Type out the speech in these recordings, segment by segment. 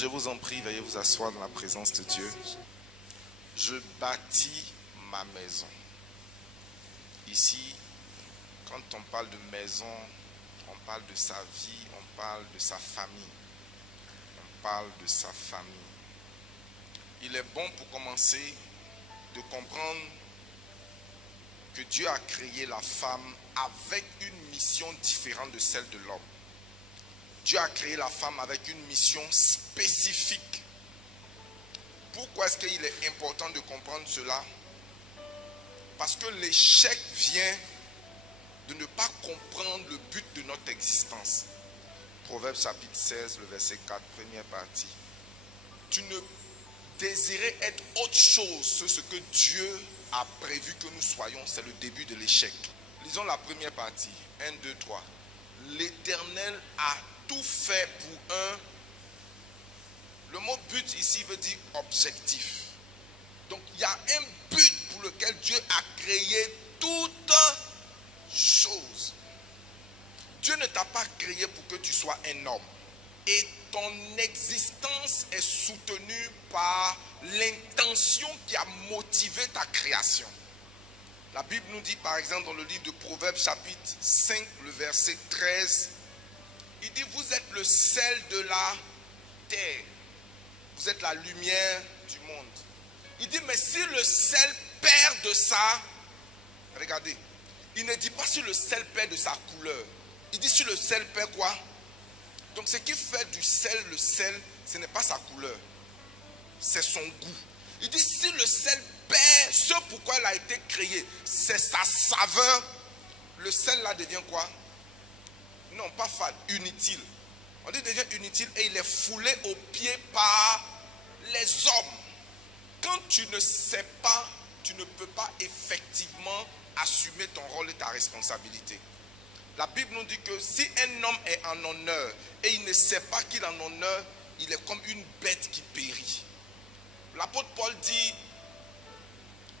Je vous en prie, veuillez vous asseoir dans la présence de Dieu. Je bâtis ma maison. Ici, quand on parle de maison, on parle de sa vie, on parle de sa famille. On parle de sa famille. Il est bon pour commencer de comprendre que Dieu a créé la femme avec une mission différente de celle de l'homme. Dieu a créé la femme avec une mission spécifique. Pourquoi est-ce qu'il est important de comprendre cela? Parce que l'échec vient de ne pas comprendre le but de notre existence. Proverbe chapitre 16, le verset 4, première partie. Tu ne désirais être autre chose que ce que Dieu a prévu que nous soyons. C'est le début de l'échec. Lisons la première partie. 1, 2, 3. L'Éternel a tout fait pour un. Le mot but ici veut dire objectif. Donc il y a un but pour lequel Dieu a créé toute chose. Dieu ne t'a pas créé pour que tu sois un homme. Et ton existence est soutenue par l'intention qui a motivé ta création. La Bible nous dit par exemple dans le livre de Proverbes chapitre 5, le verset 13, il dit vous êtes le sel de la terre. Vous êtes la lumière du monde. Il dit mais si le sel perd de sa... Regardez, il ne dit pas si le sel perd de sa couleur. Il dit si le sel perd quoi? Donc ce qui fait du sel le sel, ce n'est pas sa couleur, c'est son goût. Il dit si le sel perd ce pourquoi il a été créé, c'est sa saveur, le sel là devient quoi? Non, pas fade, inutile. On dit devient inutile et il est foulé aux pieds par les hommes. Quand tu ne sais pas, tu ne peux pas effectivement assumer ton rôle et ta responsabilité. La Bible nous dit que si un homme est en honneur et il ne sait pas qu'il est en honneur, il est comme une bête qui périt. L'apôtre Paul dit,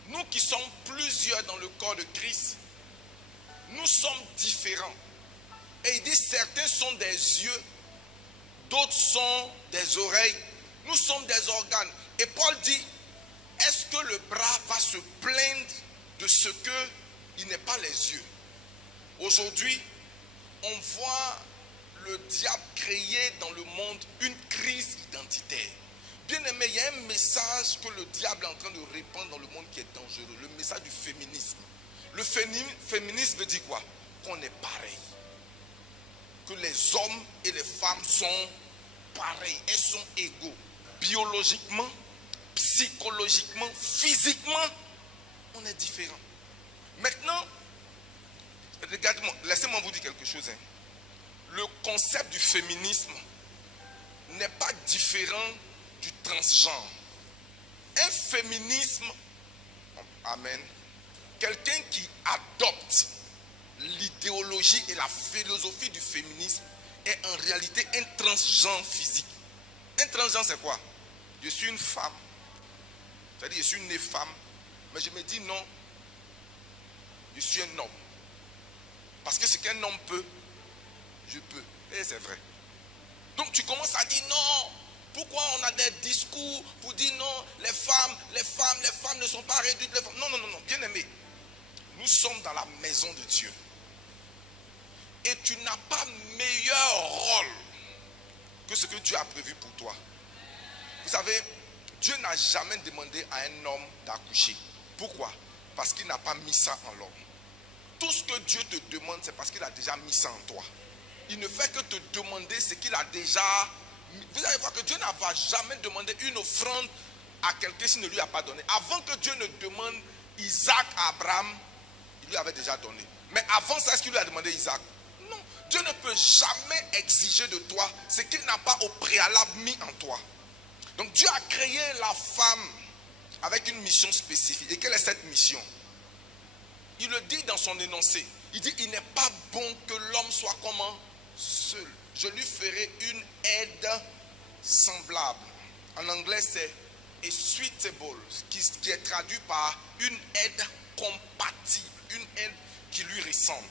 nous qui sommes plusieurs dans le corps de Christ, nous sommes différents. Et il dit, certains sont des yeux, d'autres sont des oreilles, nous sommes des organes. Et Paul dit, est-ce que le bras va se plaindre de ce qu'il n'est pas les yeux? Aujourd'hui, on voit le diable créer dans le monde une crise identitaire. Bien aimé, il y a un message que le diable est en train de répandre dans le monde qui est dangereux. Le message du féminisme. Le féminisme veut dire quoi? Qu'on est pareil. Que les hommes et les femmes sont pareils. Elles sont égaux. Biologiquement, psychologiquement, physiquement, on est différents. Maintenant, regardez-moi, laissez-moi vous dire quelque chose. Le concept du féminisme n'est pas différent du transgenre. Un féminisme, amen, quelqu'un qui adopte l'idéologie et la philosophie du féminisme est en réalité un transgenre physique. Un transgenre c'est quoi? Je suis une femme, c'est-à-dire je suis née femme, mais je me dis non, je suis un homme. Parce que ce qu'un homme peut, je peux. Et c'est vrai. Donc tu commences à dire non. Pourquoi on a des discours pour dire non, les femmes ne sont pas réduites. Les femmes. Non, bien aimé. Nous sommes dans la maison de Dieu. Et tu n'as pas meilleur rôle que ce que Dieu a prévu pour toi. Vous savez, Dieu n'a jamais demandé à un homme d'accoucher. Pourquoi? Parce qu'il n'a pas mis ça en l'homme. Tout ce que Dieu te demande, c'est parce qu'il a déjà mis ça en toi. Il ne fait que te demander ce qu'il a déjà... Vous allez voir que Dieu n'a jamais demandé une offrande à quelqu'un s'il ne lui a pas donné. Avant que Dieu ne demande Isaac à Abraham, il lui avait déjà donné. Mais avant ça, est-ce qu'il lui a demandé Isaac? Non. Dieu ne peut jamais exiger de toi ce qu'il n'a pas au préalable mis en toi. Donc Dieu a créé la femme avec une mission spécifique. Et quelle est cette mission? Il le dit dans son énoncé. Il dit, il n'est pas bon que l'homme soit comment? Seul. Je lui ferai une aide semblable. En anglais, c'est a suitable, qui est traduit par une aide compatible, une aide qui lui ressemble.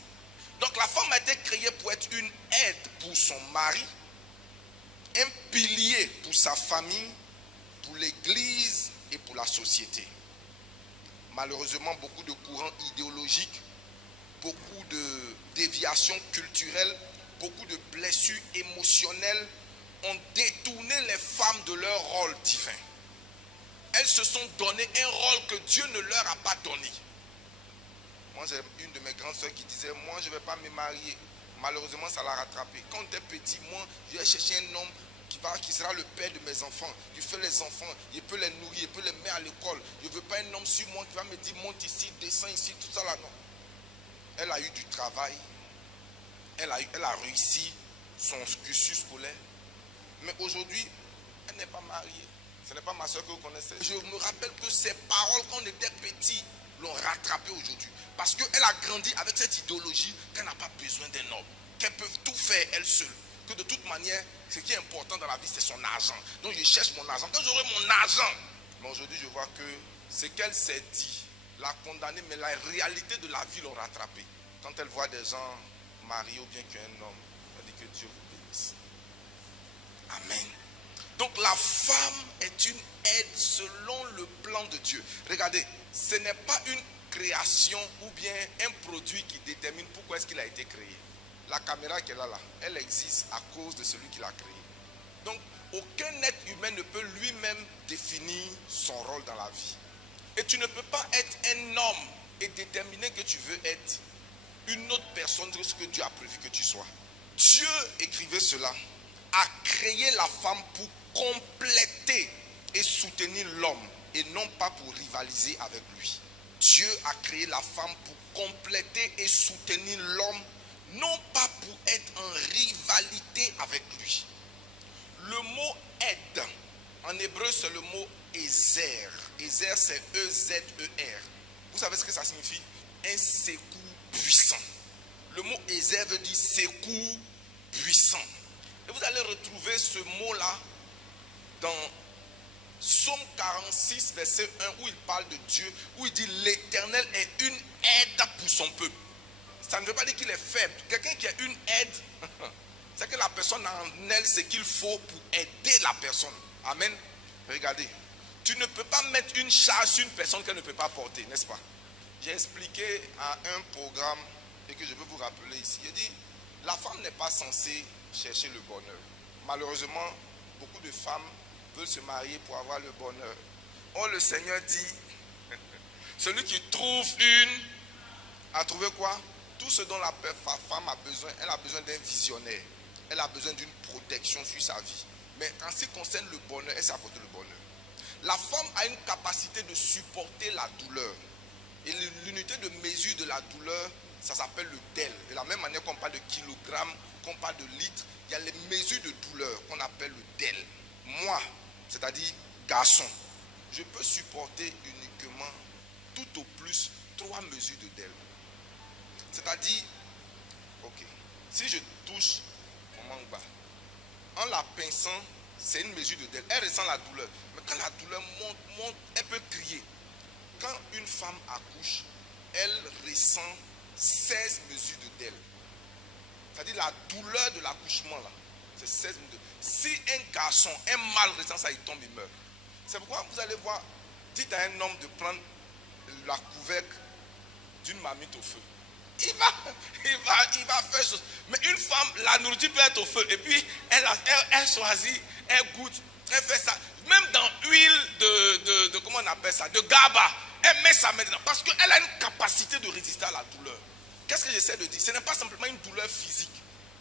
Donc la femme a été créée pour être une aide pour son mari un pilier pour sa famille, pour l'église et pour la société. Malheureusement, beaucoup de courants idéologiques, beaucoup de déviations culturelles, beaucoup de blessures émotionnelles ont détourné les femmes de leur rôle divin. Elles se sont donné un rôle que Dieu ne leur a pas donné. Moi, j'ai une de mes grandes soeurs qui disait, moi, je ne vais pas me marier. Malheureusement, ça l'a rattrapé. Quand j'étais petit, moi, je vais chercher un homme qui sera le père de mes enfants. Il fait les enfants, il peut les nourrir, il peut les mettre à l'école. Je ne veux pas un homme sur moi qui va me dire, monte ici, descends ici, tout ça là, non. Elle a eu du travail. Elle a réussi son cursus scolaire. Mais aujourd'hui, elle n'est pas mariée. Ce n'est pas ma soeur que vous connaissez. Je me rappelle que ces paroles, quand on était petit, l'ont rattrapée aujourd'hui. Parce qu'elle a grandi avec cette idéologie qu'elle n'a pas besoin d'un homme. Qu'elle peut tout faire elle seule. Que de toute manière, ce qui est important dans la vie, c'est son argent. Donc je cherche mon argent. Quand j'aurai mon argent. Mais aujourd'hui, je vois que ce qu'elle s'est dit l'a condamnée, mais la réalité de la vie l'a rattrapée. Quand elle voit des gens mariés ou bien qu'un homme, elle dit que Dieu vous bénisse. Amen. Donc la femme est une aide selon le plan de Dieu. Regardez, ce n'est pas une création ou bien un produit qui détermine pourquoi est-ce qu'il a été créé. La caméra qu'elle a là, elle existe à cause de celui qui l'a créée. Donc aucun être humain ne peut lui-même définir son rôle dans la vie. Et tu ne peux pas être un homme et déterminer que tu veux être une autre personne que ce que Dieu a prévu que tu sois. Dieu, écrivait cela, a créé la femme pour compléter et soutenir l'homme et non pas pour rivaliser avec lui. Dieu a créé la femme pour compléter et soutenir l'homme, non pas pour être en rivalité avec lui. Le mot aide, en hébreu c'est le mot Ezer. Ezer c'est E-Z-E-R. Vous savez ce que ça signifie? Un secours puissant. Le mot Ezer veut dire secours puissant. Et vous allez retrouver ce mot-là dans Psaume 46, verset 1, où il parle de Dieu, où il dit l'Éternel est une aide pour son peuple. Ça ne veut pas dire qu'il est faible. Quelqu'un qui a une aide, c'est que la personne a en elle ce qu'il faut pour aider la personne. Amen. Regardez, tu ne peux pas mettre une charge sur une personne qu'elle ne peut pas porter, n'est-ce pas? J'ai expliqué à un programme et que je veux vous rappeler ici. Il dit, la femme n'est pas censée chercher le bonheur. Malheureusement, beaucoup de femmes veulent se marier pour avoir le bonheur. Or, le Seigneur dit, celui qui trouve une, a trouvé quoi? Tout ce dont la femme a besoin, elle a besoin d'un visionnaire. Elle a besoin d'une protection sur sa vie. Mais en ce qui concerne le bonheur, elle sait apporter le bonheur. La femme a une capacité de supporter la douleur. Et l'unité de mesure de la douleur, ça s'appelle le DEL. De la même manière qu'on parle de kilogrammes, qu'on parle de litres, il y a les mesures de douleur qu'on appelle le DEL. Moi, c'est-à-dire garçon, je peux supporter uniquement tout au plus 3 mesures de DEL. C'est-à-dire, ok, si je touche mon manga, en la pinçant, c'est une mesure de DEL. Elle ressent la douleur. Mais quand la douleur monte, elle peut crier. Quand une femme accouche, elle ressent 16 mesures de DEL. C'est-à-dire la douleur de l'accouchement là, c'est 16 mesures. Si un garçon, un mâle ressent ça, il tombe, il meurt. C'est pourquoi vous allez voir, dites à un homme de prendre la couvercle d'une marmite au feu. Il va faire chose. Mais une femme, la nourriture peut être au feu. Et puis, elle choisit, elle goûte, elle fait ça. Même dans l'huile de comment on appelle ça, de gaba, elle met ça maintenant. Parce qu'elle a une capacité de résister à la douleur. Qu'est-ce que j'essaie de dire? Ce n'est pas simplement une douleur physique,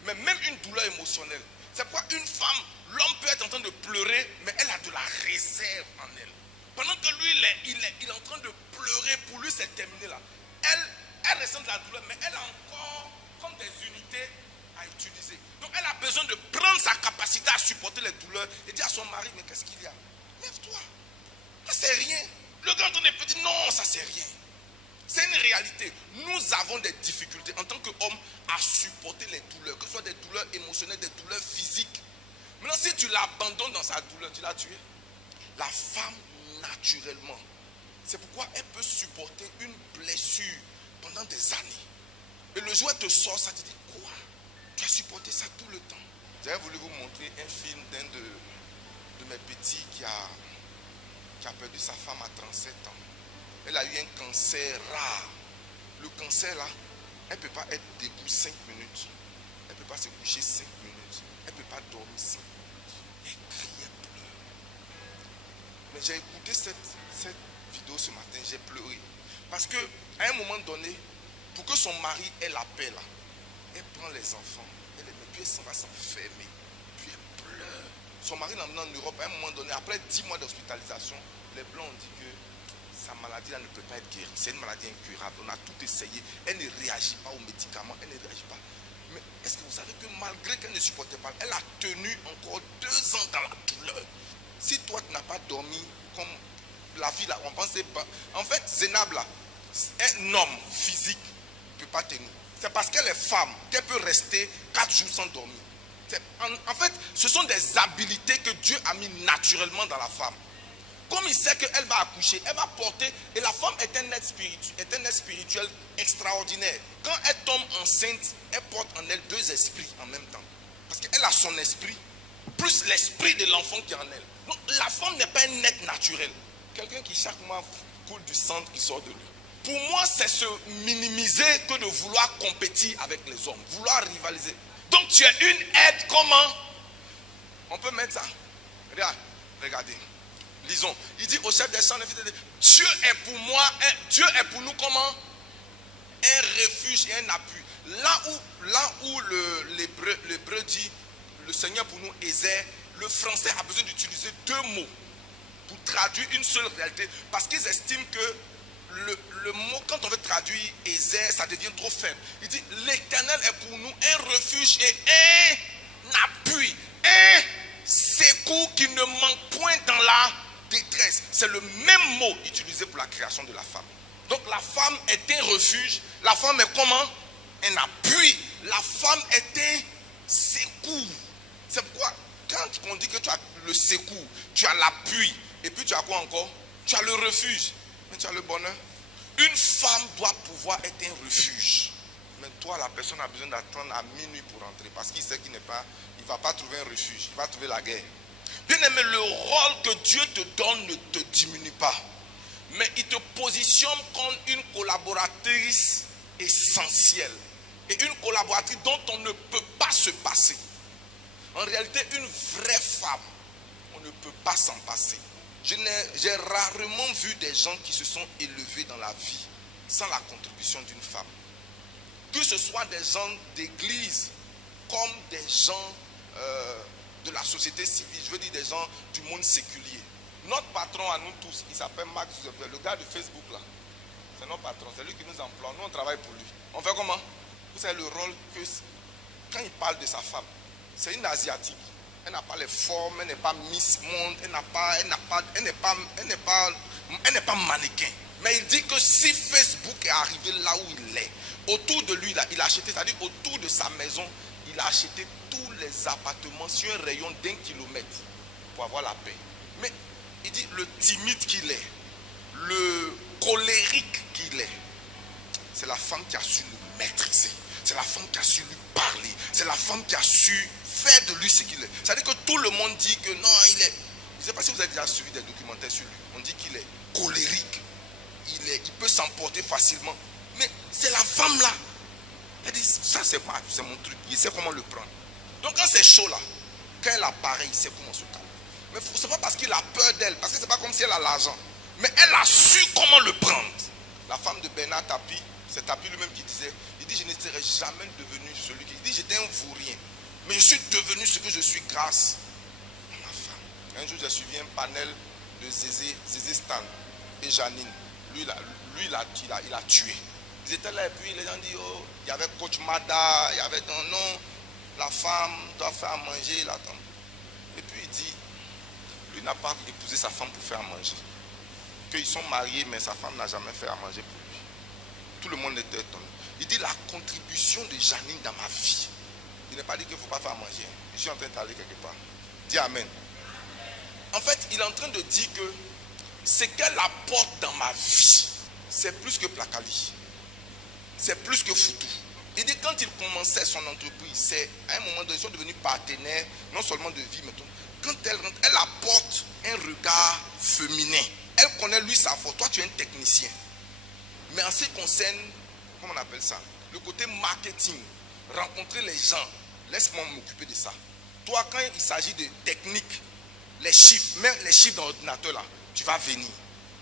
mais même une douleur émotionnelle. C'est pourquoi une femme, l'homme peut être en train de pleurer, mais elle a de la réserve en elle. Pendant que lui, il est en train de pleurer, pour lui c'est terminé là. Elle ressent de la douleur, mais elle a encore comme des unités à utiliser. Donc elle a besoin de prendre sa capacité à supporter les douleurs et dire à son mari, mais qu'est-ce qu'il y a? Lève-toi. Ça c'est rien. Le grand est petit, non, ça c'est rien. C'est une réalité. Nous avons des difficultés en tant qu'hommes à supporter les douleurs, que ce soit des douleurs émotionnelles, des douleurs physiques. Maintenant, si tu l'abandonnes dans sa douleur, tu l'as tué. La femme, naturellement, c'est pourquoi elle peut supporter une blessure pendant des années. Et le jour où elle te sort, ça te dit quoi? Tu as supporté ça tout le temps. J'avais voulu vous montrer un film d'un de mes petits qui a perdu sa femme à 37 ans. Elle a eu un cancer rare. Le cancer là, elle ne peut pas être debout 5 minutes. Elle ne peut pas se coucher 5 minutes. Elle ne peut pas dormir 5 minutes. Elle crie, elle pleure. Mais j'ai écouté cette vidéo ce matin, j'ai pleuré. Parce qu'à un moment donné, pour que son mari ait la paix là, elle prend les enfants, elle les met, puis elle s'en va s'enfermer. Puis elle pleure. Son mari l'emmène en Europe à un moment donné, après 10 mois d'hospitalisation, les Blancs ont dit que sa maladie là ne peut pas être guérie. C'est une maladie incurable. On a tout essayé. Elle ne réagit pas aux médicaments, elle ne réagit pas. Mais est-ce que vous savez que malgré qu'elle ne supportait pas, elle a tenu encore 2 ans dans la douleur. Si toi tu n'as pas dormi comme la vie là, on pensait pas. En fait, Zénab là, un homme physique ne peut pas tenir. C'est parce qu'elle est femme qu'elle peut rester 4 jours sans dormir. En fait, ce sont des habiletés que Dieu a mis naturellement dans la femme. Comme il sait qu'elle va accoucher, elle va porter, et la femme est un être spirituel extraordinaire. Quand elle tombe enceinte, elle porte en elle 2 esprits en même temps. Parce qu'elle a son esprit, plus l'esprit de l'enfant qui est en elle. Donc la femme n'est pas un être naturel. Quelqu'un qui chaque mois coule du sang qui sort de lui. Pour moi, c'est se minimiser que de vouloir compétir avec les hommes, vouloir rivaliser. Donc tu es une aide comment? On peut mettre ça. Regardez. Lisons. Il dit au chef des chants, Dieu est pour moi, Dieu est pour nous comment? Un refuge et un appui. Là où l'hébreu dit le Seigneur pour nous Ézer, le français a besoin d'utiliser 2 mots pour traduire une seule réalité. Parce qu'ils estiment que le mot, quand on veut traduire Ézer, ça devient trop faible. Il dit l'Éternel est pour nous un refuge et un appui, un secours qui ne manque point dans la détresse. C'est le même mot utilisé pour la création de la femme. Donc la femme est un refuge. La femme est comment? Un appui. La femme est un secours. C'est pourquoi quand on dit que tu as le secours, tu as l'appui, et puis tu as quoi encore? Tu as le refuge. Mais tu as le bonheur. Une femme doit pouvoir être un refuge. Mais toi, la personne a besoin d'attendre à minuit pour rentrer. Parce qu'il sait qu'il ne va pas trouver un refuge. Il va trouver la guerre. Bien aimé, le rôle que Dieu te donne ne te diminue pas. Mais il te positionne comme une collaboratrice essentielle. Et une collaboratrice dont on ne peut pas se passer. En réalité, une vraie femme, on ne peut pas s'en passer. J'ai rarement vu des gens qui se sont élevés dans la vie sans la contribution d'une femme. Que ce soit des gens d'église comme des gens de la société civile, je veux dire des gens du monde séculier. Notre patron à nous tous, il s'appelle Mark Zuckerberg, le gars de Facebook là. C'est notre patron, c'est lui qui nous emploie, nous on travaille pour lui. On fait comment? Vous savez le rôle que, quand il parle de sa femme, c'est une asiatique. Elle n'a pas les formes, elle n'est pas Miss Monde, elle n'est pas mannequin. Mais il dit que si Facebook est arrivé là où il est, autour de lui, là, il a acheté, c'est-à-dire autour de sa maison, il a acheté tous les appartements sur un rayon d'1 kilomètre pour avoir la paix. Mais il dit le timide qu'il est, le colérique qu'il est, c'est la femme qui a su le maîtriser. C'est la femme qui a su lui parler. C'est la femme qui a su faire de lui ce qu'il est. C'est-à-dire que tout le monde dit que non, il est... Je ne sais pas si vous avez déjà suivi des documentaires sur lui. On dit qu'il est colérique. Il peut s'emporter facilement. Mais c'est la femme là. Elle dit, ça c'est mon truc. Il sait comment le prendre. Donc quand c'est chaud là, quand elle apparaît, il sait comment se calmer. Mais ce n'est pas parce qu'il a peur d'elle. Parce que ce n'est pas comme si elle a l'argent. Mais elle a su comment le prendre. La femme de Bernard Tapie, c'est Tapie lui-même qui disait, il dit, je ne serai jamais devenu celui qui... Il dit, j'étais un vaurien. Mais je suis devenu ce que je suis grâce à ma femme. Un jour, j'ai suivi un panel de Zézé Stan et Janine. Lui, il a tué. Ils étaient là et puis les gens disent, oh, il y avait coach Mada, il y avait non, la femme doit faire à manger. Et puis il dit, lui n'a pas épousé sa femme pour faire à manger. Qu'ils sont mariés, mais sa femme n'a jamais fait à manger pour lui. Tout le monde était étonné. Il dit, la contribution de Janine dans ma vie. Il n'est pas dit qu'il ne faut pas faire à manger. Je suis en train d'aller quelque part. Dis Amen. En fait, il est en train de dire que ce qu'elle apporte dans ma vie, c'est plus que Placali. C'est plus que Foutou. Il dit quand il commençait son entreprise, c'est à un moment donné, ils sont devenus partenaires, non seulement de vie, mais tout. Quand elle rentre, elle apporte un regard féminin. Elle connaît lui sa force. Toi, tu es un technicien. Mais en ce qui concerne, comment on appelle ça, le côté marketing, rencontrer les gens, laisse-moi m'occuper de ça. Toi, quand il s'agit de technique, les chiffres, même les chiffres dans l'ordinateur là, tu vas venir.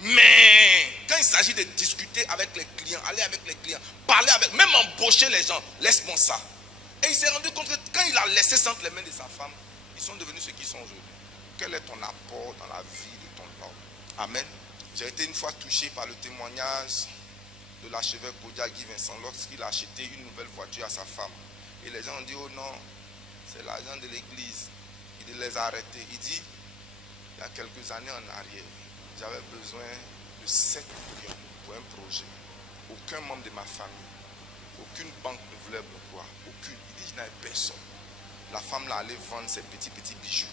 Mais quand il s'agit de discuter avec les clients, aller avec les clients, parler avec, même embaucher les gens, laisse-moi ça. Et il s'est rendu compte que quand il a laissé ça entre les mains de sa femme, ils sont devenus ce qu'ils sont aujourd'hui. Quel est ton apport dans la vie de ton homme? Amen. J'ai été une fois touché par le témoignage de l'archevêque Kodiagui Vincent lorsqu'il a acheté une nouvelle voiture à sa femme. Et les gens ont dit, oh non, c'est l'argent de l'église. Il les a arrêtés. Il dit, il y a quelques années en arrière, j'avais besoin de 7 millions pour un projet. Aucun membre de ma famille, aucune banque ne voulait me croire. Aucune. Il dit, je n'avais personne. La femme là allait vendre ses petits bijoux.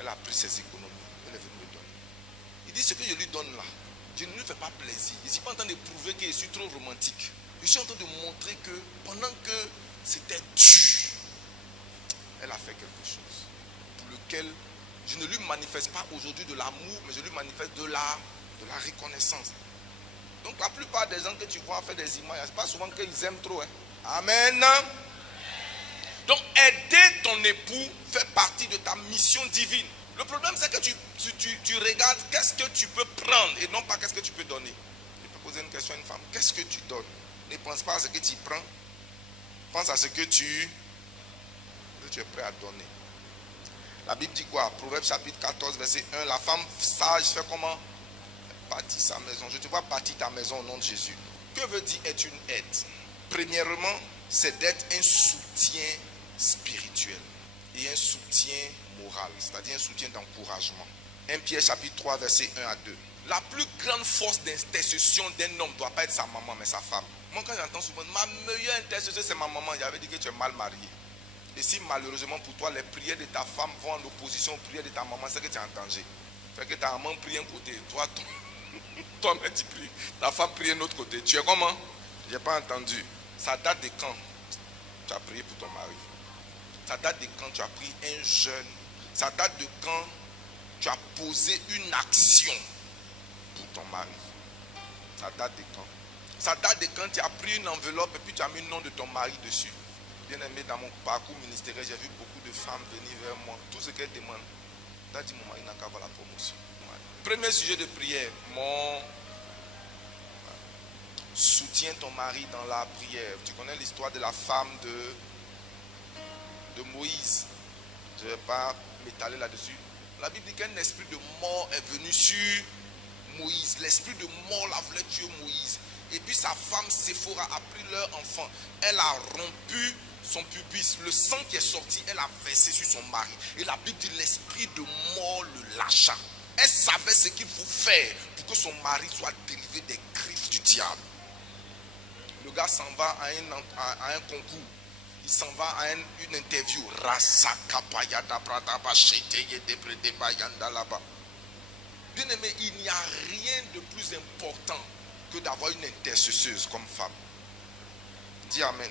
Elle a pris ses économies. Elle est venue me donner. Il dit, ce que je lui donne là, je ne lui fais pas plaisir. Je ne suis pas en train de prouver que je suis trop romantique. Je suis en train de montrer que pendant que c'était dur, elle a fait quelque chose pour lequel je ne lui manifeste pas aujourd'hui de l'amour, mais je lui manifeste de la reconnaissance. Donc la plupart des gens que tu vois faire des images, ce n'est pas souvent qu'ils aiment trop. Hein. Amen. Donc aider ton époux fait partie de ta mission divine. Le problème c'est que tu regardes qu'est-ce que tu peux prendre et non pas qu'est-ce que tu peux donner. Je peux poser une question à une femme. Qu'est-ce que tu donnes? Ne pense pas à ce que tu prends. Pense à ce que tu es prêt à donner. La Bible dit quoi? Proverbe chapitre 14 verset 1. La femme sage fait comment? Elle bâtit sa maison. Je te vois bâtir ta maison au nom de Jésus. Que veut dire être une aide? Premièrement, c'est d'être un soutien spirituel et un soutien moral, c'est-à-dire un soutien d'encouragement. 1 Pierre chapitre 3 verset 1 à 2. La plus grande force d'intercession d'un homme ne doit pas être sa maman mais sa femme. Moi quand j'entends souvent ma meilleure intercession c'est ma maman, j'avais dit que tu es mal marié. Et si malheureusement pour toi les prières de ta femme vont en opposition aux prières de ta maman, c'est que tu es en danger. Fait que ta maman prie un côté, toi mais tu pries, ta femme prie un autre côté. Tu es comment? Je n'ai pas entendu. Ça date de quand tu as prié pour ton mari? Ça date de quand tu as pris un jeûne? Ça date de quand tu as posé une action pour ton mari? Ça date de quand? Ça date de quand tu as pris une enveloppe et puis tu as mis le nom de ton mari dessus. Bien aimé, dans mon parcours ministériel, j'ai vu beaucoup de femmes venir vers moi. Tout ce qu'elles demandent, t'as dit mon mari n'a qu'à avoir la promotion. Premier sujet de prière, soutiens ton mari dans la prière. Tu connais l'histoire de la femme de Moïse. Je ne vais pas m'étaler là-dessus. La Bible dit qu'un esprit de mort est venu sur Moïse. L'esprit de mort la voulait tuer Moïse. Et puis sa femme Séphora a pris leur enfant. Elle a rompu son pubis. Le sang qui est sorti, elle a versé sur son mari. Et la Bible dit l'esprit de mort le lâcha. Elle savait ce qu'il faut faire pour que son mari soit délivré des griffes du diable. Le gars s'en va à un concours. Il s'en va à une interview. Bien aimé, il n'y a rien de plus important que d'avoir une intercesseuse comme femme. Dis amen.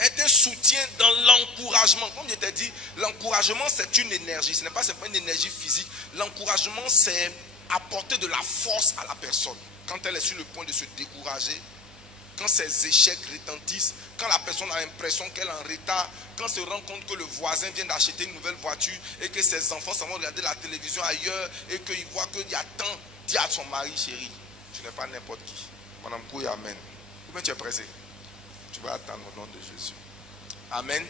Être un soutien dans l'encouragement. Comme je t'ai dit, l'encouragement c'est une énergie. Ce n'est pas seulement une énergie physique. L'encouragement c'est apporter de la force à la personne. Quand elle est sur le point de se décourager, quand ses échecs retentissent, quand la personne a l'impression qu'elle est en retard, quand se rend compte que le voisin vient d'acheter une nouvelle voiture et que ses enfants s'en vont regarder la télévision ailleurs et qu'il voit qu'il y a tant, dit à son mari, chérie, tu n'es pas n'importe qui. Madame Kouy, amen. Combien tu es pressé? Tu vas attendre au nom de Jésus. Amen.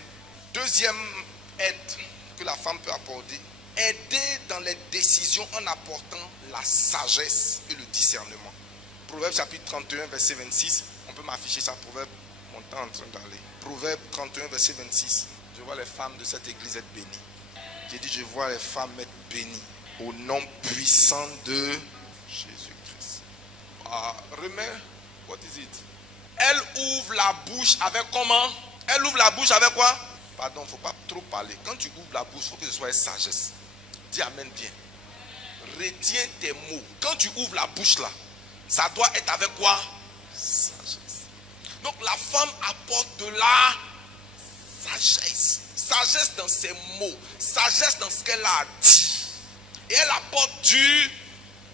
Deuxième aide que la femme peut apporter, aider dans les décisions en apportant la sagesse et le discernement. Proverbe chapitre 31 verset 26. On peut m'afficher ça, Proverbe, mon temps est en train d'aller. Proverbe 31 verset 26. Je vois les femmes de cette église être bénies. J'ai dit je vois les femmes être bénies au nom puissant de Jésus-Christ. Remets, what is it? Elle ouvre la bouche avec comment? Elle ouvre la bouche avec quoi? Pardon, il ne faut pas trop parler. Quand tu ouvres la bouche, il faut que ce soit sagesse. Dis amen bien. Retiens tes mots. Quand tu ouvres la bouche là, ça doit être avec quoi? Sagesse. Donc la femme apporte de la sagesse. Sagesse dans ses mots. Sagesse dans ce qu'elle a dit. Et elle apporte du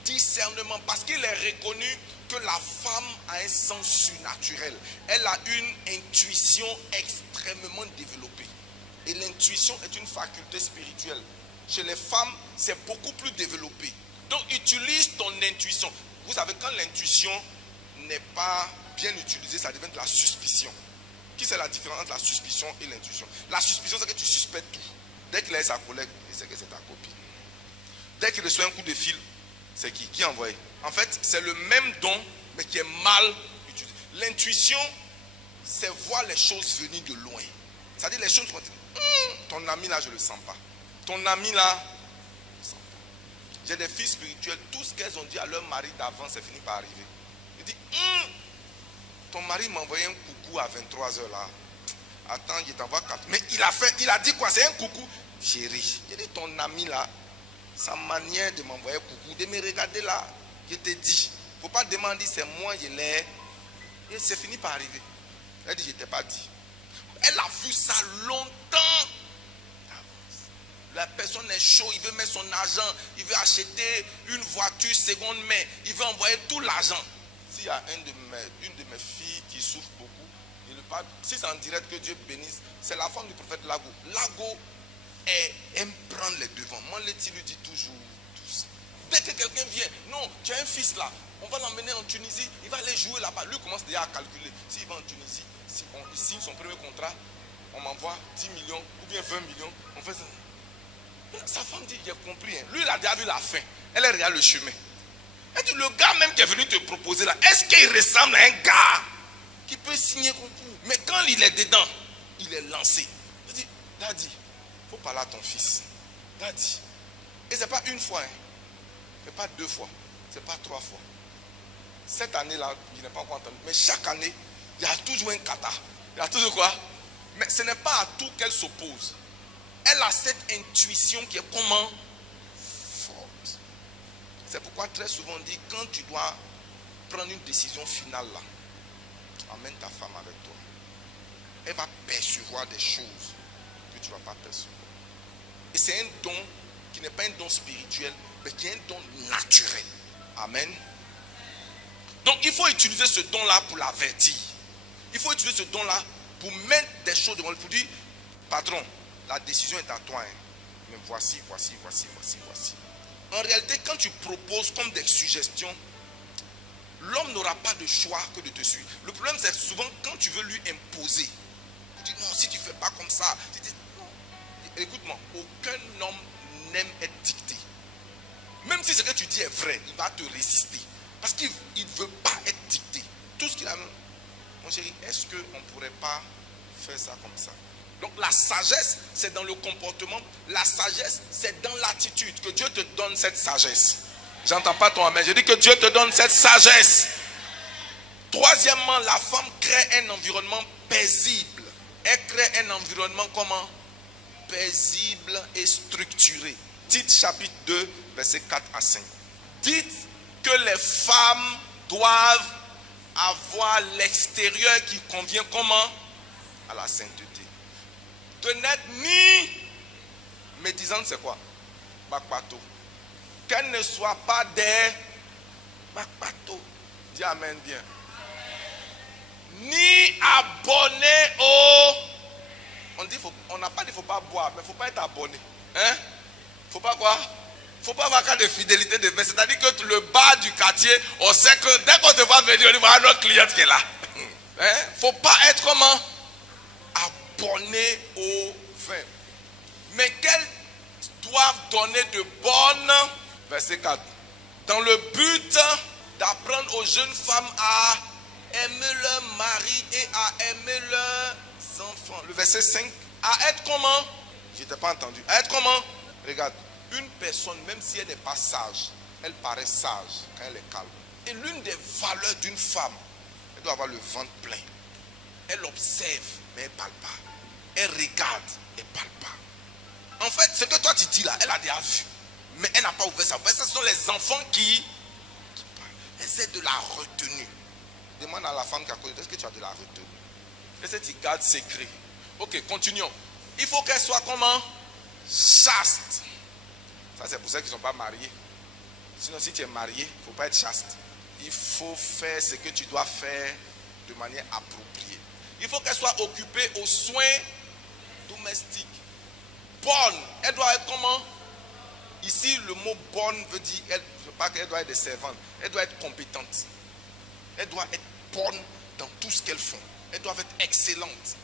discernement. Parce qu'il est reconnu que la femme a un sens surnaturel. Elle a une intuition extrêmement développée. Et l'intuition est une faculté spirituelle. Chez les femmes, c'est beaucoup plus développé. Donc utilise ton intuition. Vous savez, quand l'intuition n'est pas bien utilisée, ça devient de la suspicion. Qui c'est la différence entre la suspicion et l'intuition? La suspicion, c'est que tu suspectes tout. Dès qu'il a sa collègue, il sait que c'est ta copine. Dès qu'il reçoit un coup de fil, c'est qui a envoyé? En fait, c'est le même don, mais qui est mal utilisé. L'intuition, c'est voir les choses venir de loin. C'est-à-dire les choses qui vont dire, ton ami là, je ne le sens pas. Ton ami là, je ne le sens pas. J'ai des filles spirituelles, tout ce qu'elles ont dit à leur mari d'avant, c'est fini par arriver. Il dit, ton mari m'a envoyé un coucou à 23h là. Attends, il t'envoie 4. Mais il a dit quoi? C'est un coucou. Chérie, il dit, ton ami là, sa manière de m'envoyer coucou, de me regarder là, je te dis, il ne faut pas demander, c'est moi, je l'ai. Et c'est fini par arriver. Elle dit, je ne t'ai pas dit. Elle a vu ça longtemps. La personne est chaud, il veut mettre son argent, il veut acheter une voiture seconde main, il veut envoyer tout l'argent. S'il y a une de mes filles qui souffre beaucoup, si c'est en direct que Dieu bénisse, c'est la femme du prophète Lago. Lago aime prendre les devants. Manleti lui dit toujours tout ça. Dès que quelqu'un vient, non, tu as un fils là, on va l'emmener en Tunisie, il va aller jouer là-bas. Lui commence déjà à calculer. S'il va en Tunisie, si il signe son premier contrat, on m'envoie 10 millions ou bien 20 millions, on fait ça. Sa femme dit, j'ai compris. Hein. Lui, il a déjà vu la fin. Elle regarde le chemin. Elle dit, le gars même qui est venu te proposer là, est-ce qu'il ressemble à un gars qui peut signer concours? Mais quand il est dedans, il est lancé. Il dit, Daddy, il faut parler à ton fils. Daddy. Et ce n'est pas une fois. Hein. Ce n'est pas 2 fois. Ce n'est pas 3 fois. Cette année-là, je n'ai pas encore entendu. Mais chaque année, il y a toujours un kata. Il y a toujours quoi? Mais ce n'est pas à tout qu'elle s'oppose. Elle a cette intuition qui est comment? Forte. C'est pourquoi très souvent on dit, quand tu dois prendre une décision finale là, emmène ta femme avec toi. Elle va percevoir des choses que tu ne vas pas percevoir. Et c'est un don qui n'est pas un don spirituel, mais qui est un don naturel. Amen. Donc il faut utiliser ce don là pour l'avertir. Il faut utiliser ce don là pour mettre des choses devant lui, pour dire, patron, la décision est à toi, hein. Mais voici. En réalité, quand tu proposes comme des suggestions, l'homme n'aura pas de choix que de te suivre. Le problème, c'est souvent quand tu veux lui imposer. Tu dis non, si tu ne fais pas comme ça. Tu dis, non. Écoute-moi, aucun homme n'aime être dicté. Même si ce que tu dis est vrai, il va te résister. Parce qu'il ne veut pas être dicté. Tout ce qu'il a. Mon chéri, est-ce qu'on ne pourrait pas faire ça comme ça? Donc la sagesse, c'est dans le comportement. La sagesse, c'est dans l'attitude. Que Dieu te donne cette sagesse. J'entends pas ton amen. Je dis que Dieu te donne cette sagesse. Troisièmement, la femme crée un environnement paisible. Elle crée un environnement comment? Paisible et structuré. Dites chapitre 2, versets 4 à 5. Dites que les femmes doivent avoir l'extérieur qui convient comment? À la sainteté. De n'être ni médisante, c'est quoi? Bakpato. Qu'elle ne soit pas des bakpato. Dis amen bien. Ni abonné au. On n'a pas dit qu'il ne faut pas boire, mais il ne faut pas être abonné. Hein? Il ne faut pas quoi? Il ne faut pas avoir qu'à de fidélité de vin. C'est-à-dire que le bar du quartier, on sait que dès qu'on te va venir, on va notre cliente qui est là. Il ne faut pas être comment? Abonné au vin. Mais qu'elles doivent donner de bonnes, verset 4, dans le but d'apprendre aux jeunes femmes à aimer leur mari et à aimer leurs enfants. Le verset 5, à être comment? Je n'ai pas entendu. À être comment? Regarde, une personne, même si elle n'est pas sage, elle paraît sage quand elle est calme. Et l'une des valeurs d'une femme, elle doit avoir le ventre plein. Elle observe, mais elle ne parle pas. Elle regarde, elle ne parle pas. En fait, ce que toi tu dis là, elle a déjà vu. Mais elle n'a pas ouvert sa bouche. Ce sont les enfants qui parlent. Elle essaie de la retenue. Demande à la femme qui a côté, est-ce que tu as de la retenue? Est-ce que tu gardes secret? Ok, continuons. Il faut qu'elle soit comment? Chaste. Ça, c'est pour ceux qui ne sont pas mariés. Sinon, si tu es marié, il ne faut pas être chaste. Il faut faire ce que tu dois faire de manière appropriée. Il faut qu'elle soit occupée aux soins domestiques. Bonne. Elle doit être comment? Ici, le mot bonne veut dire, je ne veux pas qu'elle doit être des servantes. Elle doit être compétente. Elle doit être bonne dans tout ce qu'elles font. Elles doivent être excellentes.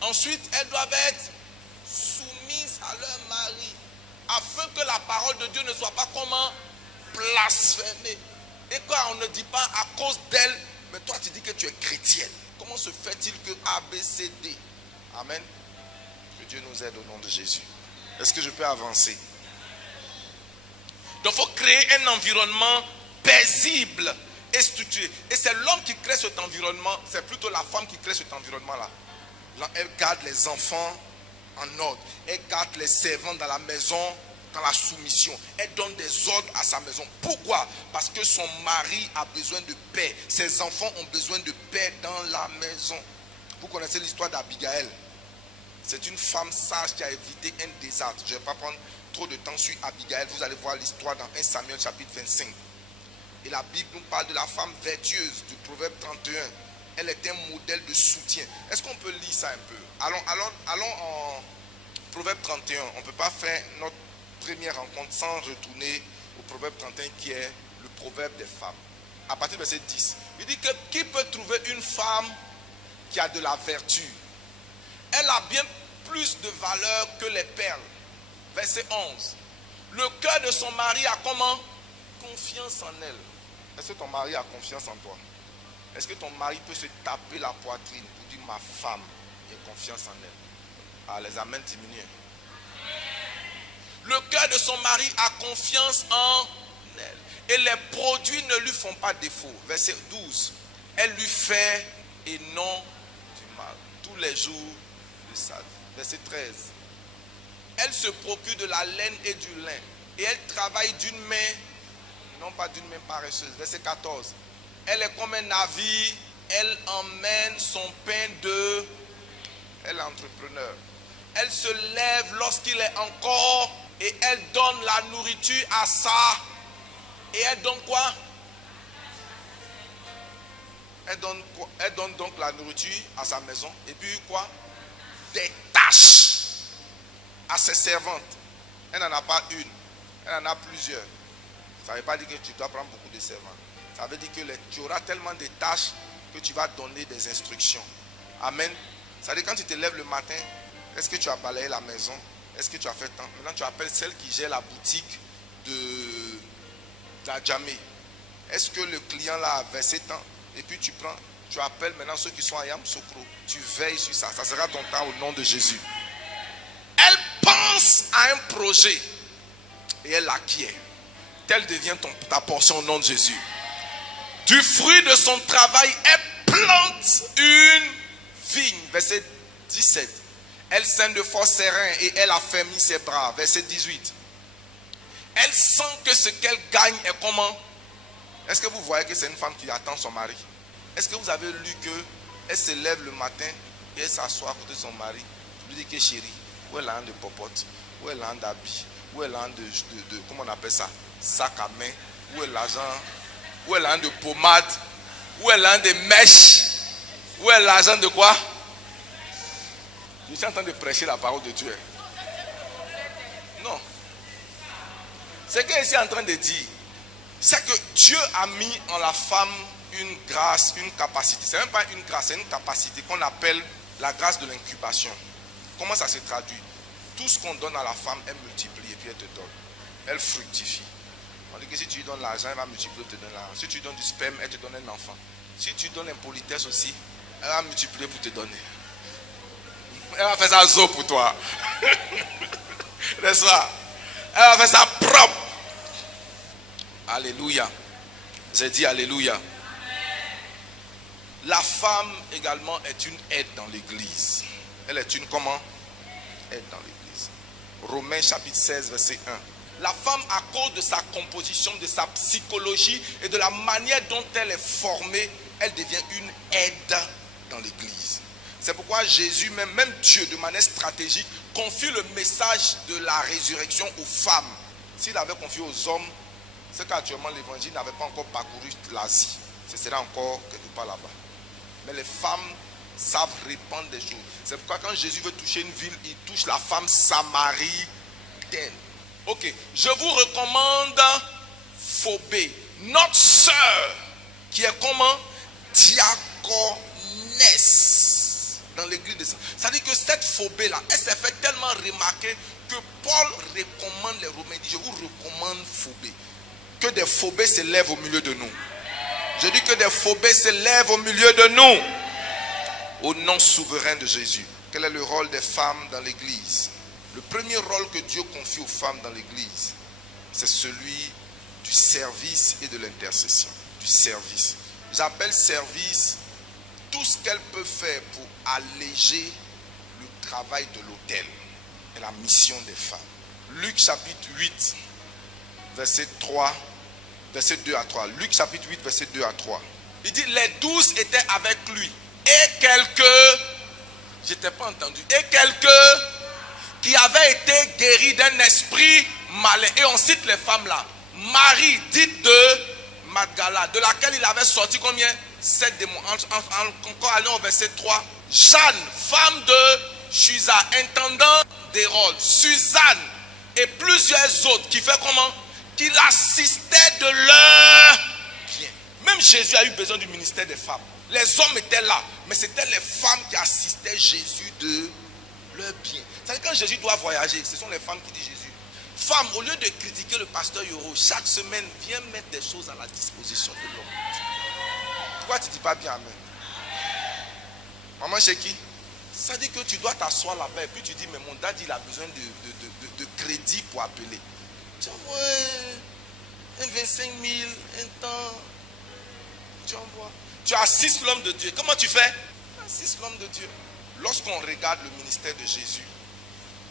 Ensuite, elles doivent être soumises à leur mari, afin que la parole de Dieu ne soit pas comment? Blasphémée. Et quand on ne dit pas à cause d'elle, mais toi tu dis que tu es chrétienne. Comment se fait-il que A, B, C, D? Amen. Que Dieu nous aide au nom de Jésus. Est-ce que je peux avancer? Donc il faut créer un environnement paisible et structuré. Et c'est l'homme qui crée cet environnement, c'est plutôt la femme qui crée cet environnement-là. Elle garde les enfants en ordre. Elle garde les servants dans la maison, dans la soumission. Elle donne des ordres à sa maison. Pourquoi? Parce que son mari a besoin de paix. Ses enfants ont besoin de paix dans la maison. Vous connaissez l'histoire d'Abigaël. C'est une femme sage qui a évité un désastre. Je ne vais pas prendre trop de temps sur Abigaël. Vous allez voir l'histoire dans 1 Samuel chapitre 25. Et la Bible nous parle de la femme vertueuse du proverbe 31. Elle est un modèle de soutien. Est-ce qu'on peut lire ça un peu? Allons en proverbe 31. On ne peut pas faire notre première rencontre sans retourner au proverbe 31 qui est le proverbe des femmes. À partir du verset 10. Il dit que qui peut trouver une femme qui a de la vertu? Elle a bien plus de valeur que les perles. Verset 11. Le cœur de son mari a comment? Confiance en elle. Est-ce que ton mari a confiance en toi? Est-ce que ton mari peut se taper la poitrine pour dire ma femme, j'ai confiance en elle? Ah, les amens diminuent. Le cœur de son mari a confiance en elle. Et les produits ne lui font pas défaut. Verset 12. Elle lui fait et non du mal tous les jours de sa vie. Verset 13. Elle se procure de la laine et du lin. Et elle travaille d'une main, non pas d'une main paresseuse. Verset 14. Elle est comme un navire. Elle emmène son pain de... Elle est entrepreneur. Elle se lève lorsqu'il est encore... Et elle donne la nourriture à ça. Et elle donne quoi? Elle donne donc la nourriture à sa maison. Et puis quoi? Des tâches à ses servantes. Elle n'en a pas une. Elle en a plusieurs. Ça ne veut pas dire que tu dois prendre beaucoup de servants. Ça veut dire que tu auras tellement de tâches que tu vas donner des instructions. Amen. Ça veut dire quand tu te lèves le matin, est-ce que tu as balayé la maison? Est-ce que tu as fait tant? Maintenant, tu appelles celle qui gère la boutique de la Jamé. Est-ce que le client là a versé tant? Et puis tu appelles maintenant ceux qui sont à Yamsokro. Tu veilles sur ça. Ça sera ton temps au nom de Jésus. Elle pense à un projet et elle l'acquiert. Telle devient ta portion au nom de Jésus. Du fruit de son travail, elle plante une vigne. Verset 17. Elle sème de force ses reins et elle affermit ses bras. Verset 18. Elle sent que ce qu'elle gagne est comment? Est-ce que vous voyez que c'est une femme qui attend son mari? Est-ce que vous avez lu qu'elle se lève le matin et elle s'assoit à côté de son mari? Je lui dis que chérie, où est l'argent de popote? Où est l'argent d'habit? Où est l'argent de comment on appelle ça? Sac à main? Où est l'argent? Où est l'argent de pommade? Où est l'argent de mèche? Où est l'argent de quoi? Je suis en train de prêcher la parole de Dieu. Non. Ce que je suis en train de dire, c'est que Dieu a mis en la femme une grâce, une capacité. Ce n'est même pas une grâce, c'est une capacité qu'on appelle la grâce de l'incubation. Comment ça se traduit? Tout ce qu'on donne à la femme, elle multiplie et puis elle te donne. Elle fructifie. On dit que si tu lui donnes l'argent, elle va multiplier, te donner l'argent. Si tu lui donnes du sperme, elle te donne un enfant. Si tu lui donnes l'impolitesse aussi, elle va multiplier pour te donner. Elle va faire ça zo pour toi. N'est-ce pas? Elle va faire ça propre. Alléluia. J'ai dit alléluia. La femme également est une aide dans l'église. Elle est une comment? Aide dans l'église. Romains chapitre 16 verset 1. La femme, à cause de sa composition, de sa psychologie et de la manière dont elle est formée, elle devient une aide dans l'église. C'est pourquoi Jésus, même Dieu, de manière stratégique, confie le message de la résurrection aux femmes. S'il avait confié aux hommes, c'est qu'actuellement l'évangile n'avait pas encore parcouru l'Asie. Ce serait encore quelque part là-bas. Mais les femmes savent répandre des choses. C'est pourquoi quand Jésus veut toucher une ville, il touche la femme samaritaine. Ok, je vous recommande Phobé, notre sœur, qui est comment? Diaconesse dans l'église de Saint. Ça dit que cette Phobé là, elle s'est fait tellement remarquer que Paul recommande les Romains. Il dit, je vous recommande Phobé. Que des Phobés se lèvent au milieu de nous. Je dis que des Phobés se lèvent au milieu de nous. Au nom souverain de Jésus. Quel est le rôle des femmes dans l'église? Le premier rôle que Dieu confie aux femmes dans l'église, c'est celui du service et de l'intercession. Du service. J'appelle service tout ce qu'elles peuvent faire pour alléger le travail de l'autel et la mission des femmes. Luc chapitre 8, verset 3, verset 2 à 3. Luc chapitre 8, verset 2 à 3. Il dit, les 12 étaient avec lui. Et quelques, je t'ai pas entendu, et quelques qui avaient été guéris d'un esprit malin. Et on cite les femmes là. Marie, dite de Magdala, de laquelle il avait sorti combien? 7 démons. Encore allons au verset 3. Jeanne, femme de Chuza, intendant d'Hérode, Suzanne et plusieurs autres qui fait comment? Qui l'assistaient de leur bien. Même Jésus a eu besoin du ministère des femmes. Les hommes étaient là, mais c'était les femmes qui assistaient Jésus de leur bien. C'est-à-dire quand Jésus doit voyager, ce sont les femmes qui disent Jésus. Femme, au lieu de critiquer le pasteur Yoro, chaque semaine, viens mettre des choses à la disposition de l'homme. Pourquoi tu ne dis pas bien amen? Maman chez qui? Ça dit que tu dois t'asseoir là-bas et puis tu dis, mais mon dad il a besoin de crédit pour appeler. Tu envoies un 25 000, un temps. Tu envoies. Tu assistes l'homme de Dieu. Comment tu fais? Tu assistes l'homme de Dieu. Lorsqu'on regarde le ministère de Jésus,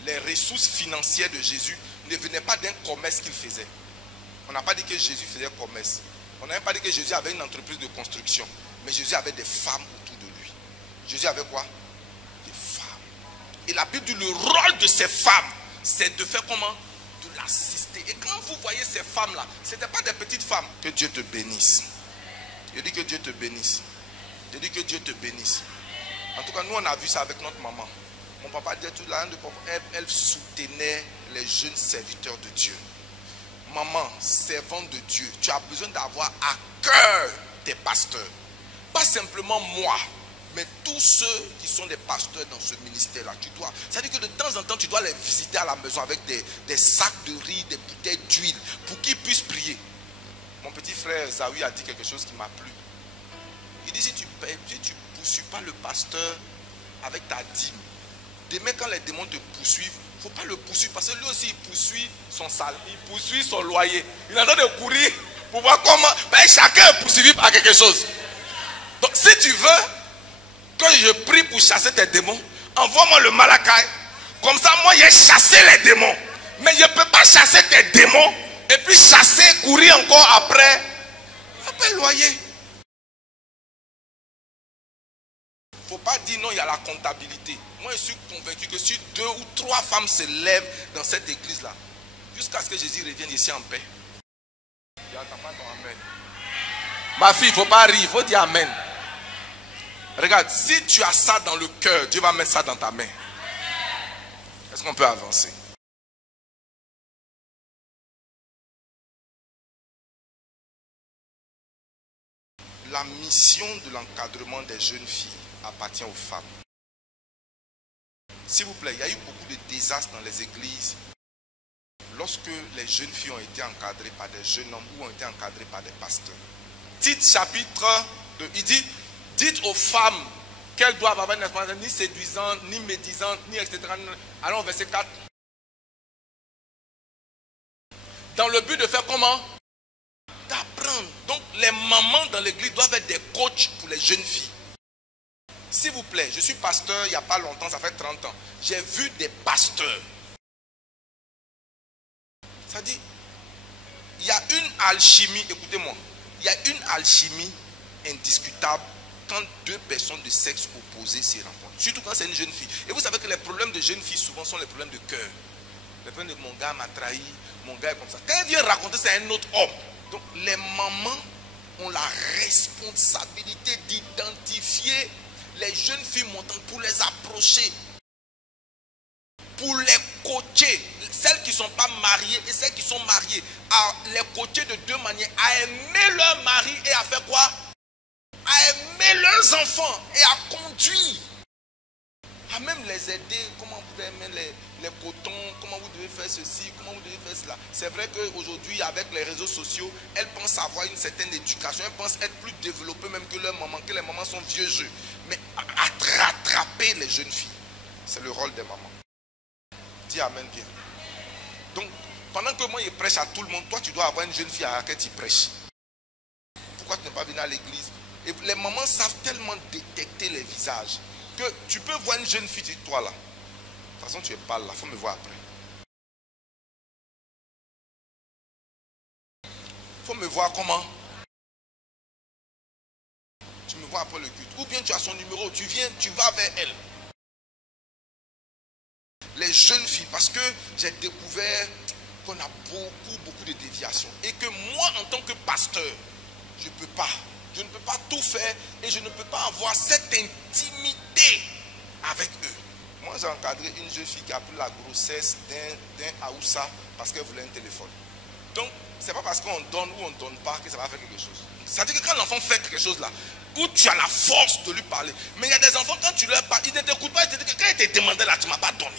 les ressources financières de Jésus ne venaient pas d'un commerce qu'il faisait. On n'a pas dit que Jésus faisait commerce. On n'a même pas dit que Jésus avait une entreprise de construction. Mais Jésus avait des femmes autour de lui. Jésus avait quoi? Des femmes. Et la Bible dit le rôle de ces femmes, c'est de faire comment? De l'assister. Et quand vous voyez ces femmes-là, ce n'étaient pas des petites femmes. Que Dieu te bénisse. Je dis que Dieu te bénisse. Je dis que Dieu te bénisse. En tout cas, nous on a vu ça avec notre maman. Mon papa disait tout là, elle soutenait les jeunes serviteurs de Dieu. Maman, servant de Dieu, tu as besoin d'avoir à cœur tes pasteurs. Pas simplement moi, mais tous ceux qui sont des pasteurs dans ce ministère-là. C'est-à-dire que de temps en temps, tu dois les visiter à la maison avec des sacs de riz, des bouteilles d'huile, pour qu'ils puissent prier. Mon petit frère Zawi a dit quelque chose qui m'a plu. Il dit, si tu ne poursuis pas le pasteur avec ta dîme, demain quand les démons te poursuivent, il ne faut pas le poursuivre parce que lui aussi il poursuit son salaire, il poursuit son loyer. Il est en train de courir pour voir comment. Ben, chacun est poursuivi par quelque chose. Donc si tu veux que je prie pour chasser tes démons, envoie-moi le Malakai. Comme ça, moi j'ai chassé les démons. Mais je ne peux pas chasser tes démons et puis chasser, courir encore après le loyer. Il ne faut pas dire non, il y a la comptabilité. Moi, je suis convaincu que si 2 ou 3 femmes se lèvent dans cette église-là, jusqu'à ce que Jésus revienne ici en paix. Amen. Ma fille, il ne faut pas rire, il faut dire Amen. Regarde, si tu as ça dans le cœur, Dieu va mettre ça dans ta main. Est-ce qu'on peut avancer? La mission de l'encadrement des jeunes filles appartient aux femmes. S'il vous plaît, il y a eu beaucoup de désastres dans les églises lorsque les jeunes filles ont été encadrées par des jeunes hommes ou ont été encadrées par des pasteurs. Tite chapitre 2, il dit, dites aux femmes qu'elles doivent avoir une expérience ni séduisante, ni médisante, ni etc. Allons au verset 4. Dans le but de faire comment? D'apprendre. Donc les mamans dans l'église doivent être des coachs pour les jeunes filles. S'il vous plaît, je suis pasteur il n'y a pas longtemps, ça fait 30 ans. J'ai vu des pasteurs. Ça dit, il y a une alchimie, écoutez-moi, il y a une alchimie indiscutable quand deux personnes de sexe opposé se rencontrent. Surtout quand c'est une jeune fille. Et vous savez que les problèmes de jeunes filles souvent sont les problèmes de cœur. Les problèmes de mon gars m'a trahi, mon gars est comme ça. Quand elle vient raconter ça à un autre homme, donc les mamans ont la responsabilité d'identifier les jeunes filles montantes pour les approcher, pour les coacher, celles qui ne sont pas mariées et celles qui sont mariées, à les coacher de deux manières, à aimer leur mari et à faire quoi? À aimer leurs enfants et à conduire, à même les aider, comment vous devez aimer les cotons, comment vous devez faire ceci, comment vous devez faire cela. C'est vrai qu'aujourd'hui, avec les réseaux sociaux, elles pensent avoir une certaine éducation, elles pensent être plus développées même que leurs mamans, que les mamans sont vieux jeux. Mais à rattraper les jeunes filles, c'est le rôle des mamans. Dis amen bien. Donc, pendant que moi je prêche à tout le monde, toi tu dois avoir une jeune fille à laquelle tu prêches. Pourquoi tu n'es pas venu à l'église? Et les mamans savent tellement détecter les visages que tu peux voir une jeune fille, dis toi là. De toute façon, tu es pâle là, il faut me voir après. Il faut me voir comment? Tu me vois après le culte. Ou bien tu as son numéro, tu viens, tu vas vers elle. Les jeunes filles, parce que j'ai découvert qu'on a beaucoup de déviations. Et que moi, en tant que pasteur, je ne peux pas tout faire et je ne peux pas avoir cette intimité avec eux. Moi, j'ai encadré une jeune fille qui a pris la grossesse d'un Aoussa parce qu'elle voulait un téléphone. Donc, ce n'est pas parce qu'on donne ou on ne donne pas que ça va faire quelque chose. Ça veut dire que quand l'enfant fait quelque chose là, où tu as la force de lui parler. Mais il y a des enfants, quand tu leur parles, ils ne t'écoutent pas. Ils te disent que quand il te demandait là, tu ne m'as pas donné.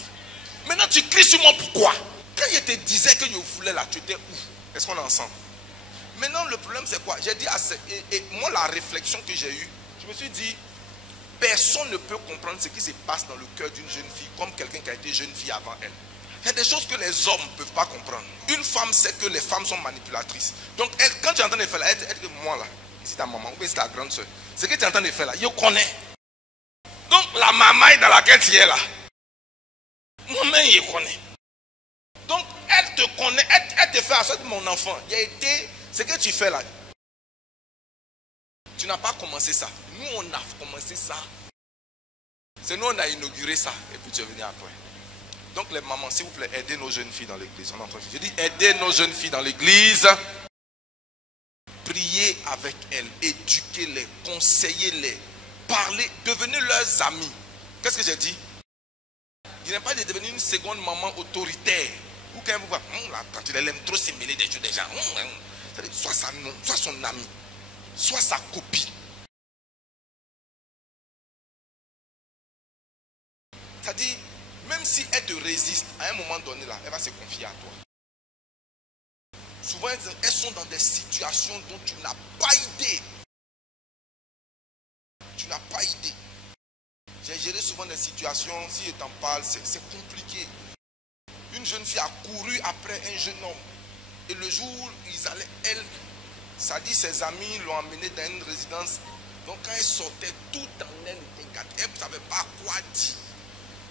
Maintenant, tu cries sur moi, pourquoi? Quand il te disait que je voulais là, tu étais où? Est-ce qu'on est ensemble? Maintenant, le problème, c'est quoi? J'ai dit à et moi, la réflexion que j'ai eue, je me suis dit, personne ne peut comprendre ce qui se passe dans le cœur d'une jeune fille comme quelqu'un qui a été jeune fille avant elle. Il y a des choses que les hommes ne peuvent pas comprendre. Une femme sait que les femmes sont manipulatrices. Donc, elle, quand tu entends de faire là, elle dit, moi là, ici ta maman, ou bien c'est ta grande soeur. Ce que tu entends de faire là, je connais. Donc, la maman dans laquelle tu es là, moi-même, je connais. Donc, elle te connaît, elle te fait à ça de mon enfant. Il y a été, ce que tu fais là, tu n'as pas commencé ça. Nous, on a commencé ça. C'est nous, on a inauguré ça. Et puis tu es venu après. Donc, les mamans, s'il vous plaît, aidez nos jeunes filles dans l'église. Je dis, aidez nos jeunes filles dans l'église. Priez avec elles, éduquez-les, conseillez-les, parlez, devenez leurs amis. Qu'est-ce que j'ai dit? Il n'est pas de devenir une seconde maman autoritaire. Ou quand vous voyez, la tante, elle aime trop se mêler des jeux des gens. Soit son ami, soit sa copine. C'est-à-dire, même si elle te résiste, à un moment donné, là, elle va se confier à toi. Souvent, elles sont dans des situations dont tu n'as pas idée. Tu n'as pas idée. J'ai géré souvent des situations, si je t'en parle, c'est compliqué. Une jeune fille a couru après un jeune homme. Et le jour où ils allaient, elle, ça dit ses amis l'ont emmenée dans une résidence. Donc quand elle sortait, tout en elle était gâté. Elle ne savait pas quoi dire.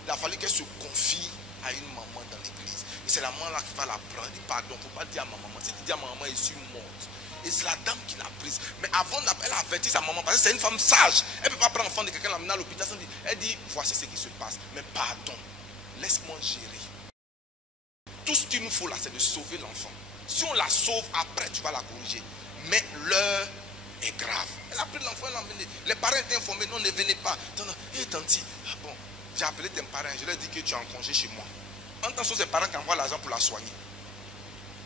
Il a fallu qu'elle se confie à une maman dans l'église. Et c'est la maman là qui va la prendre. Elle dit pardon, il ne faut pas dire à ma maman. Si tu dis à ma maman, je suis morte. Et c'est la dame qui l'a prise. Mais avant, elle a averti sa maman parce que c'est une femme sage. Elle ne peut pas prendre l'enfant de quelqu'un, l'amener à l'hôpital. Elle dit, voici ce qui se passe. Mais pardon, laisse-moi gérer. Tout ce qu'il nous faut là, c'est de sauver l'enfant. Si on la sauve, après tu vas la corriger. Mais l'heure est grave. Elle a pris l'enfant, elle l'a emmené. Les parents étaient informés, non, ne venez pas. Hé, tanti, bon, j'ai appelé tes parents, je leur ai dit que tu es en congé chez moi. En tant que ses parents qui envoient l'argent pour la soigner.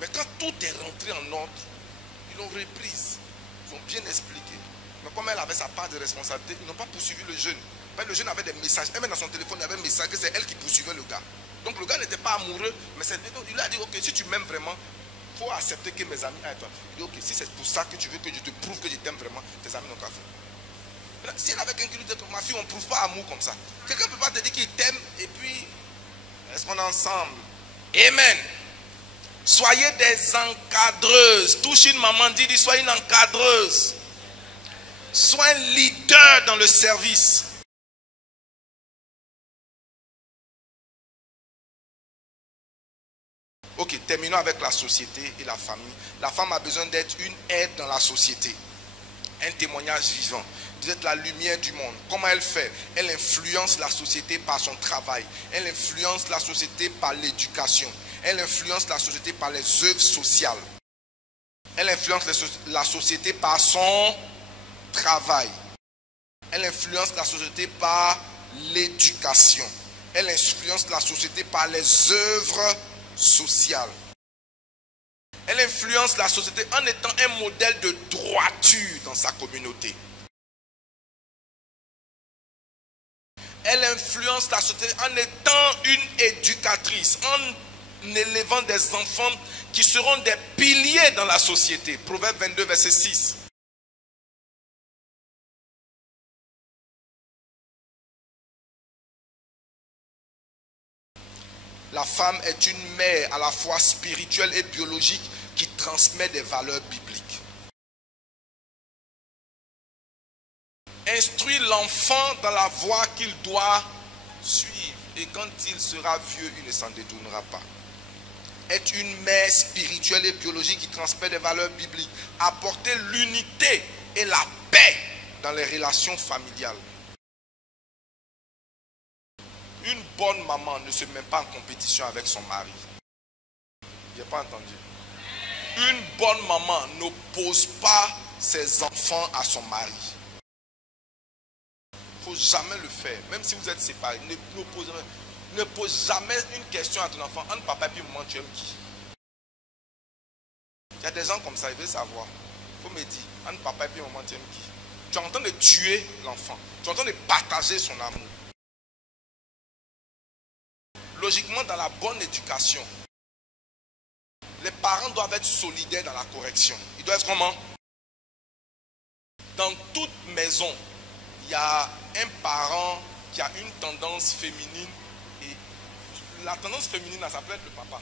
Mais quand tout est rentré en ordre, ils l'ont reprise. Ils ont bien expliqué. Mais comme elle avait sa part de responsabilité, ils n'ont pas poursuivi le jeune. Le jeune avait des messages. Même dans son téléphone, il y avait un message que c'est elle qui poursuivait le gars. Donc le gars n'était pas amoureux, mais il lui a dit, ok, si tu m'aimes vraiment, il faut accepter que mes amis aillent toi. Il dit, ok, si c'est pour ça que tu veux que je te prouve que je t'aime vraiment, tes amis n'ont qu'à faire. Si elle avait quelqu'un qui lui dit, ma fille, on ne prouve pas amour comme ça. Quelqu'un ne peut pas te dire qu'il t'aime et puis, est-ce qu'on est ensemble? Amen. Soyez des encadreuses. Touche une maman, dit, soyez une encadreuse. Sois un leader dans le service. Ok, terminons avec la société et la famille. La femme a besoin d'être une aide dans la société. un témoignage vivant. Vous êtes la lumière du monde. Comment elle fait? Elle influence la société par son travail. Elle influence la société par l'éducation. Elle influence la société par les œuvres sociales. Elle influence la société par son travail. Elle influence la société par l'éducation. Elle influence la société par les œuvres sociales. Elle influence la société en étant un modèle de droiture dans sa communauté. Elle influence la société en étant une éducatrice, en élevant des enfants qui seront des piliers dans la société. Proverbe 22, verset 6. La femme est une mère à la fois spirituelle et biologique qui transmet des valeurs bibliques. Instruit l'enfant dans la voie qu'il doit suivre. Et quand il sera vieux, il ne s'en détournera pas. Est une mère spirituelle et biologique qui transmet des valeurs bibliques. Apporter l'unité et la paix dans les relations familiales. Une bonne maman ne se met pas en compétition avec son mari. Je n'ai pas entendu. Une bonne maman n'oppose pas ses enfants à son mari. Il ne faut jamais le faire. Même si vous êtes séparés, ne pose jamais une question à ton enfant. Entre papa et puis maman, tu aimes qui? Il y a des gens comme ça, ils veulent savoir. Il faut me dire, entre papa et puis maman, tu aimes qui? Tu es en train de tuer l'enfant. Tu es en train de partager son amour. Logiquement, dans la bonne éducation, les parents doivent être solidaires dans la correction. Ils doivent être comment? Dans toute maison, il y a un parent qui a une tendance féminine. Et la tendance féminine, ça peut être le papa.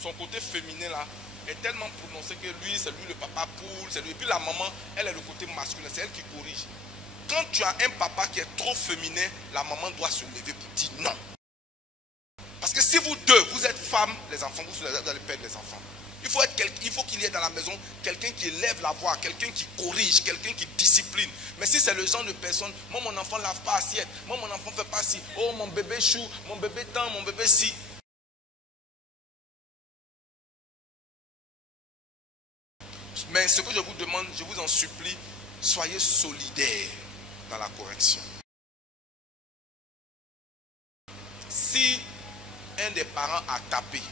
Son côté féminin là est tellement prononcé que lui, c'est lui le papa poule, c'est lui. Et puis la maman, elle est le côté masculin, c'est elle qui corrige. Quand tu as un papa qui est trop féminin, la maman doit se lever pour dire non. Parce que si vous deux, vous êtes femmes, les enfants, vous allez perdre les enfants. Il faut qu'il y ait dans la maison quelqu'un qui élève la voix, quelqu'un qui corrige, quelqu'un qui discipline. Mais si c'est le genre de personne, moi mon enfant ne lave pas assiette, moi mon enfant ne fait pas ci, oh mon bébé chou, mon bébé tant, mon bébé si. Mais ce que je vous demande, je vous en supplie, soyez solidaires dans la correction. Si un des parents a tapé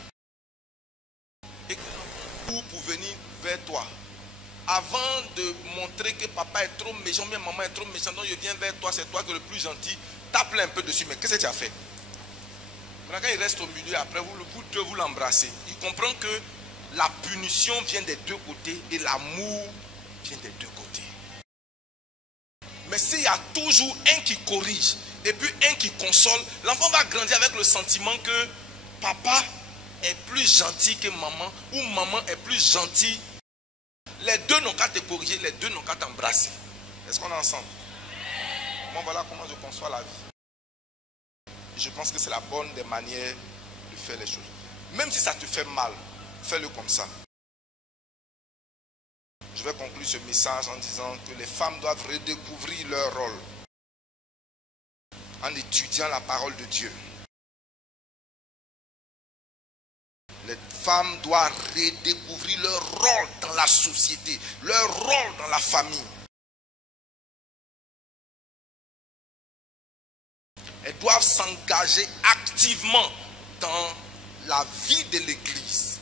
et pour venir vers toi, avant de montrer que papa est trop méchant, mais maman est trop méchante, donc je viens vers toi, c'est toi qui es le plus gentil, tape-le un peu dessus. Mais qu'est-ce que tu as fait? Quand il reste au milieu, après vous l'embrassez. Il comprend que la punition vient des deux côtés et l'amour vient des deux côtés. Mais s'il y a toujours un qui corrige et puis un qui console, l'enfant va grandir avec le sentiment que papa est plus gentil que maman ou maman est plus gentille. Les deux n'ont qu'à te corriger, les deux n'ont qu'à t'embrasser. Est-ce qu'on est ensemble? Moi, voilà comment je conçois la vie. Je pense que c'est la bonne des manières de faire les choses. Même si ça te fait mal, fais-le comme ça. Je vais conclure ce message en disant que les femmes doivent redécouvrir leur rôle en étudiant la parole de Dieu. Les femmes doivent redécouvrir leur rôle dans la société, leur rôle dans la famille. Elles doivent s'engager activement dans la vie de l'Église.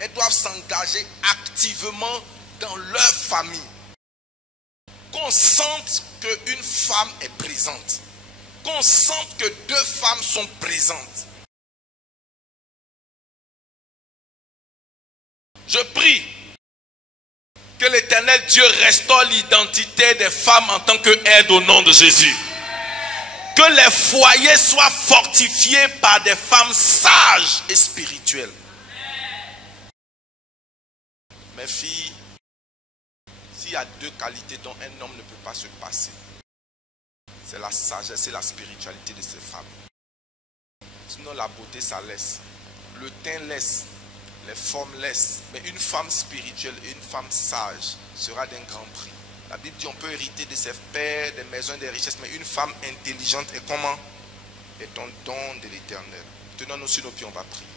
Elles doivent s'engager activement dans leur famille. Qu'on sente qu'une femme est présente. Qu'on sente que deux femmes sont présentes. Je prie que l'Éternel Dieu restaure l'identité des femmes en tant qu'aide au nom de Jésus. Que les foyers soient fortifiés par des femmes sages et spirituelles. Mes filles, s'il y a deux qualités dont un homme ne peut pas se passer, c'est la sagesse et la spiritualité de ces femmes. Sinon la beauté ça laisse, le teint laisse, les formes laissent. Mais une femme spirituelle et une femme sage sera d'un grand prix. La Bible dit on peut hériter de ses pères, des maisons, des richesses, mais une femme intelligente est comment? Est un don de l'Éternel. Tenons-nous sur nos pieds, on va prier.